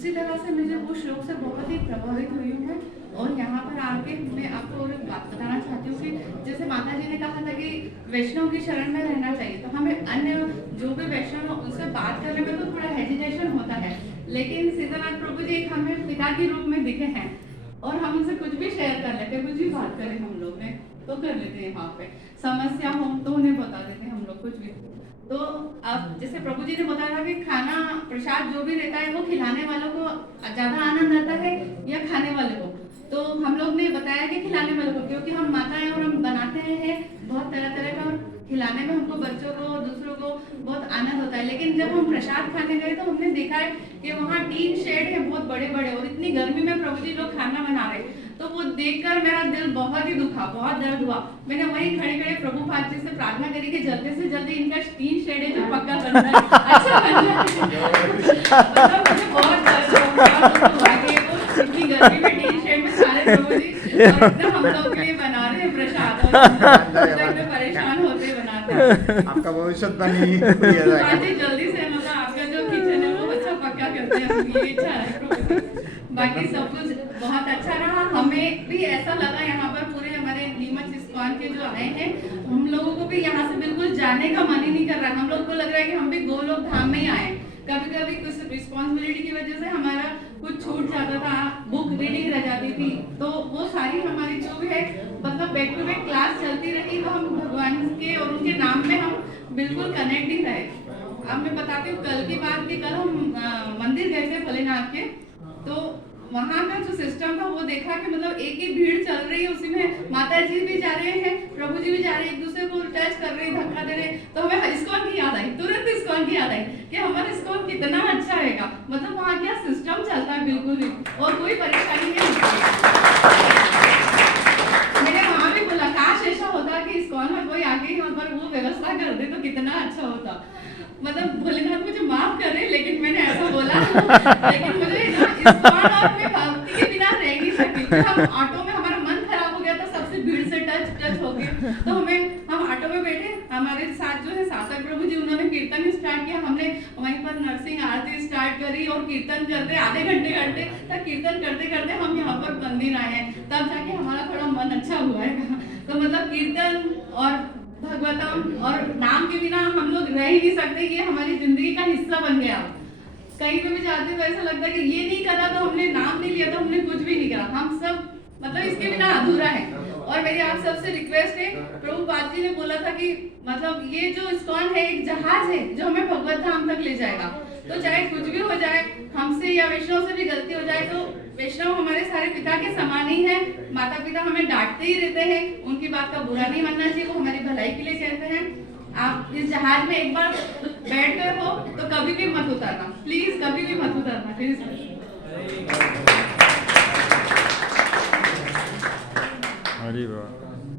उसी तरह से मैं जब वो श्लोक से बहुत ही प्रभावित हुई हूँ मैं, और यहाँ पर आके मैं आपको और एक बात बताना चाहती हूँ कि जैसे माता जी ने कहा था कि वैष्णव की शरण में रहना चाहिए, तो हमें अन्य जो भी वैष्णव हो उनसे बात करने में तो थोड़ा हेजिटेशन होता है, लेकिन सीतानाथ प्रभु जी एक हमें पिता के रूप में दिखे हैं और हम उनसे कुछ भी शेयर कर लेते हैं, कुछ भी बात करें हम लोग ने तो कर लेते हैं, वहाँ पे समस्या हो तो उन्हें बता देते हैं हम लोग कुछ भी। तो अब जैसे प्रभु जी ने बताया था कि खाना प्रसाद जो भी रहता है वो खिलाने वालों को ज्यादा आनंद आता है या खाने वाले को, तो हम लोग ने बताया कि खिलाने वालों को, क्योंकि हम माता हैं और हम बनाते हैं बहुत तरह तरह का, खिलाने में हमको बच्चों को दूसरों को बहुत आनंद होता है। लेकिन जब हम प्रसाद खाने गए तो हमने देखा है कि वहाँ टीन शेड है बहुत बड़े बड़े, और इतनी गर्मी में प्रभु जी लोग खाना बना रहे, तो वो देखकर मेरा दिल बहुत ही दुखा, बहुत दर्द हुआ। मैंने वहीं खड़े खड़े प्रभु पाद जी से प्रार्थना करी कि जल्दी से जल्दी इनका टीन शेड है जो पक्का बन जाए, अच्छा बन जाए। मतलब मुझे बहुत दर्द हुआ कि वो इतनी गर्मी में टीन शेड में सारे प्रभु जी और इतना हम लोग के लिए बना रहे हैं प्रसाद, और इतने परेशान होते बनाते हैं। आपका भविष्य बनी है। हाँ जी, जल्दी से मतलब आपका जो किचन है वो अच्छा पक्का करते हैं, ये इच्छा है प्रभु जी। बाकी सब कुछ बहुत अच्छा रहा, हमें भी ऐसा लगा यहाँ पर पूरे हमारे नीमच इस्कॉन के जो आए हैं, हम लोगों को भी यहाँ से बिल्कुल जाने का मन ही नहीं कर रहा, हम लोग को लग रहा है कि हम भी गोलोक धाम में ही आए। कभी कभी कुछ रिस्पॉन्सिबिलिटी की वजह से हमारा कुछ छूट जाता था, बुक रीडिंग रह जाती थी, तो वो सारी हमारी जो भी है मतलब बैक टू बैक क्लास चलती रही, तो हम भगवान के और उनके नाम में हम बिल्कुल कनेक्ट ही रहे। अब मैं बताती हूँ कल की बात की, कल हम मंदिर गए थे भोलेनाथ के, तो वहाँ का जो सिस्टम था वो देखा कि मतलब एक ही भीड़ चल रही है, उसी में माता जी भी जा रहे हैं, प्रभु जी भी जा रहे हैं, एक दूसरे को टच कर रहे हैं, धक्का दे रहे हैं, तो हमें इस्कॉन की याद आई, तुरंत इस्कॉन की याद आई कि हमारा इस्कॉन कितना अच्छा रहेगा, मतलब वहाँ क्या सिस्टम चलता है बिल्कुल भी, और कोई परेशानी नहीं होती। मैंने वहाँ भी बोला काश ऐसा होता कि इस्कॉन में कोई आके यहाँ पर वो व्यवस्था कर दे तो कितना अच्छा होता, मतलब भोलेनाथ मुझे माफ कर रहे, लेकिन मैंने ऐसा बोला। लेकिन मुझे ना इस्कॉन और मैं भक्ति के बिना रह नहीं सकती, हम ऑटो में हमारा मन खराब हो गया था सबसे भीड़ से टच हो गए, तो हम ऑटो में बैठे, हमारे साथ जो है सासक प्रभु जी उन्होंने कीर्तन स्टार्ट किया, हमने वहीं पर नरसिंह आरती स्टार्ट करी और कीर्तन करते आधे घंटे तक कीर्तन करते करते हम यहाँ पर मंदिर आए हैं, तब जाके हमारा थोड़ा मन अच्छा हुआ है। तो मतलब कीर्तन और भगवतम और नाम के बिना हम लोग रह ही नहीं सकते, ये हमारी जिंदगी का हिस्सा बन गया। कहीं पे भी जाते तो ऐसा लगता है कि ये नहीं करा तो हमने नाम नहीं लिया तो हमने कुछ भी नहीं करा, हम सब मतलब इसके बिना अधूरा है। और मेरी आप सबसे रिक्वेस्ट है, प्रभुपाद जी ने बोला था कि मतलब ये जो इस्कॉन है एक जहाज है जो हमें भगवत धाम तक ले जाएगा, तो चाहे कुछ भी हो जाए, हमसे या वैष्णव से भी गलती हो जाए, तो वैष्णव हमारे सारे पिता के समान ही है, माता पिता हमें डांटते ही रहते हैं, उनकी बात का बुरा नहीं मानना चाहिए, वो हमारी भलाई के लिए कहते हैं। आप इस जहाज में एक बार बैठ गए हो तो कभी भी मत उतरना, प्लीज कभी भी मत उतरना प्लीज। अरे वाह।